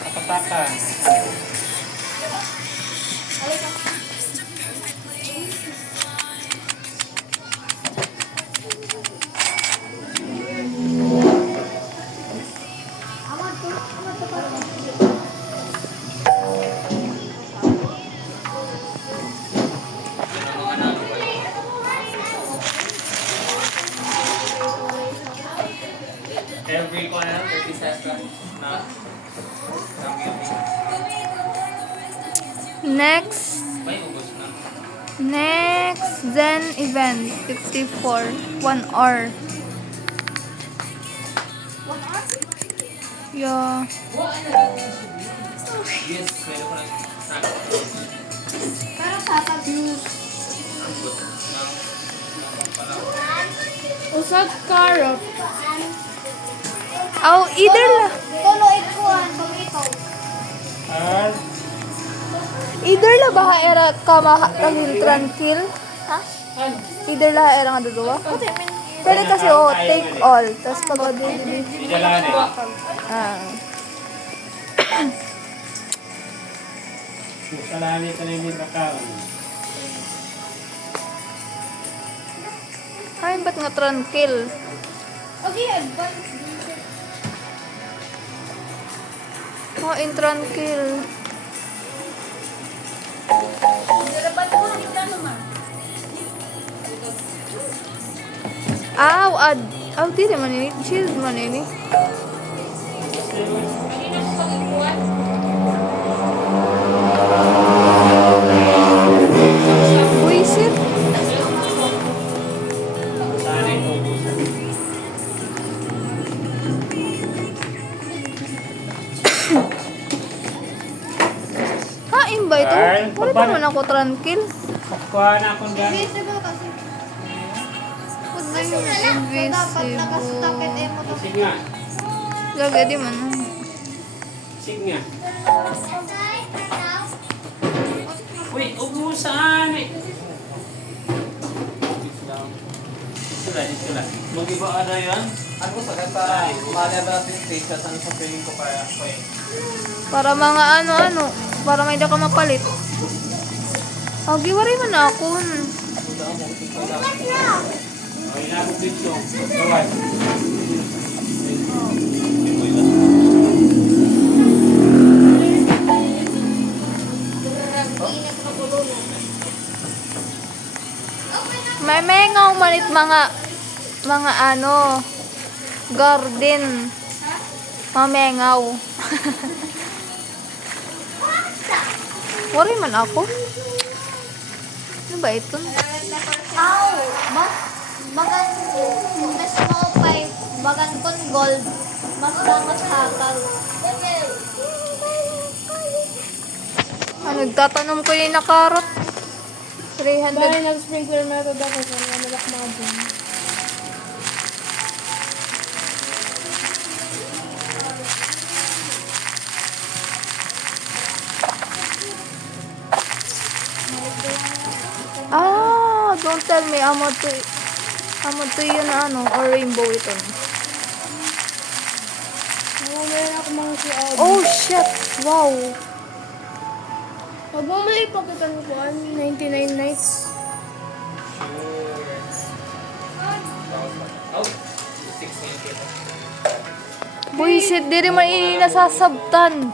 Kapataka. Every 30 seconds na Next may ubos na. next Zen event 54 1 hour. Yeah. Yes, meron ko na snack. Pero tatag-use. Ang good ng pala. Usag carrot. Aw, either la. Tulo ikuan kung ikaw. Ah, Either la baha era ka mahahin tranquil. Ha? ano? Either la era nga dalawa. Pwede kasi take all. Tapos pag Idalaan eh. ah. Musalani ka na yung kakaon. Ay, ba't nga tranquil? Okay, advance. Oh, in tranquil. Darapan mo kita naman. Aw, di naman ini. Chill man ini. Buisit. Sana yung ubusan. Hain ba ito? Ay, Wala pagpano? naman ako tranquil. Kukuha na akong gamit. Invisible kasi. Huwag na yung Dapat nakastakit invisible. mo to. Sige nga. Lagay di man. Sige nga. Uy, ubusan eh. Sila. Mag-iba ano yan? Ano sa kanta? Mahalaga natin stage at ano sa feeling ko kaya ako eh. Para mga ano. Para may da ka mapalit. Oh, giwari man ako. Okay na ako dito. Gawad. May mengaw manit mga ano garden. Mamengaw. Wari man ako. Ano ba ito? Aw, bagan mas mo pay bagan kon gold. Mas dapat hakal. Nagtatanom ko yung nakarot. 300. Dahil nag-sprinkler method ako sa mga malakmabon. Don't tell me. Amod to yun na ano, or rainbow ito. Meron ako mga si Abby. Oh, shit. Wow. Pag bumili pa kita ng kuhan, 99 nights. Oh, 6 Buisit, di rin man nasasabtan.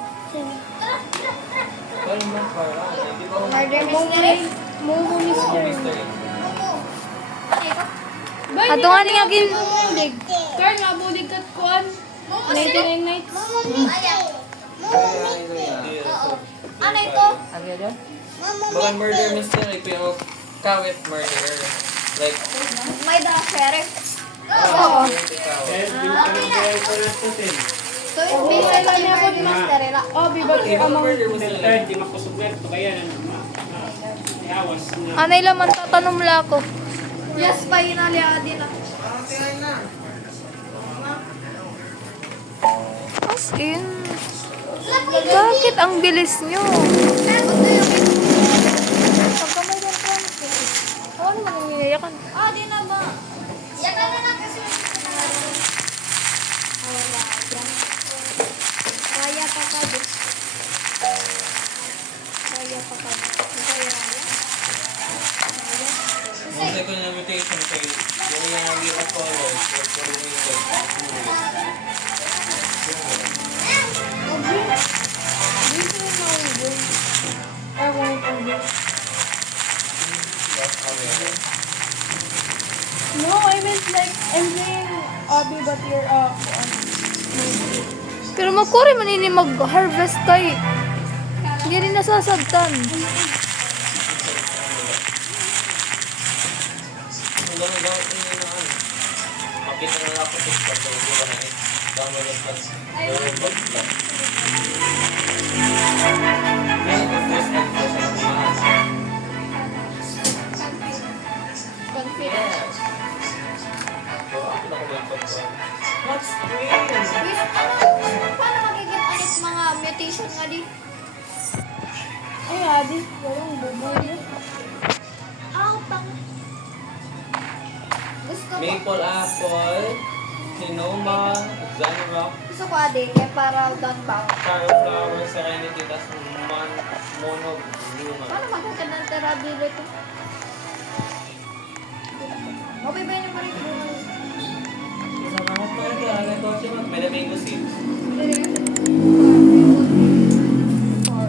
Murder mystery. Momo mystery. Ato nga niya gin... Bulig. Kaya nga, bulig kat kuhan. 99 nights. Ano ito? Baka murder mystery pero kawit murderer. Like, May da sheriff. Eh, di mo ka nang kaya ko natutin. So it's basically murder mystery la. Oh, bibat okay, baka amang... murder mystery. Third, di makusugwet to kaya ihawas na. Anay laman tatanong la ako. Yes, finally din na. As in... Bakit ang bilis nyo? Pagkamay ng transit. Ano naman yung niyayakan? Ah, di na ba? Yakan na lang kasi. Kaya pa ka din. Kaya pa ka din. Kaya raya. Kung sa kanya mutation kay yung yung hindi ko follow for research. No, I meant like, I'm playing Abby but you're Pero magkuri man ini mag-harvest kay. Hindi rin nasasabtan. Ang gano'n daw ini na ano. Makita na lang ako sa pag hindi ko na download ang plus. Pero box lang. Yan ang first and first ang mga. Confident. So, ako na ko lang pag what's green? nga di. Ay, adi. Walang bumoy. Tang. Gusto ko. Maple apple, Sonoma, Xanrock, Gusto ko adi. Kaya para down bound. Star flower, serenity, tas mono blue. Paano magkakad ng terabilo to? Mabibay na pa rin mo. Sa mga pala, negosyo mo, may mango seeds.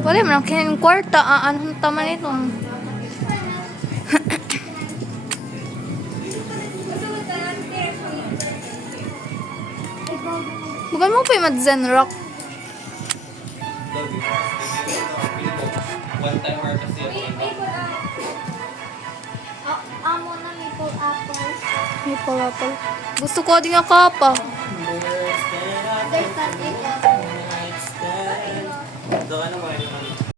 Wala man ang kinin kwarta. Anong tama nito? Bukan mo pa yung Zenrock. One time harvest yun. Amo na maple apple. Maple apple. Gusto ko din nga kapa. There's not maple. Doon ka naman.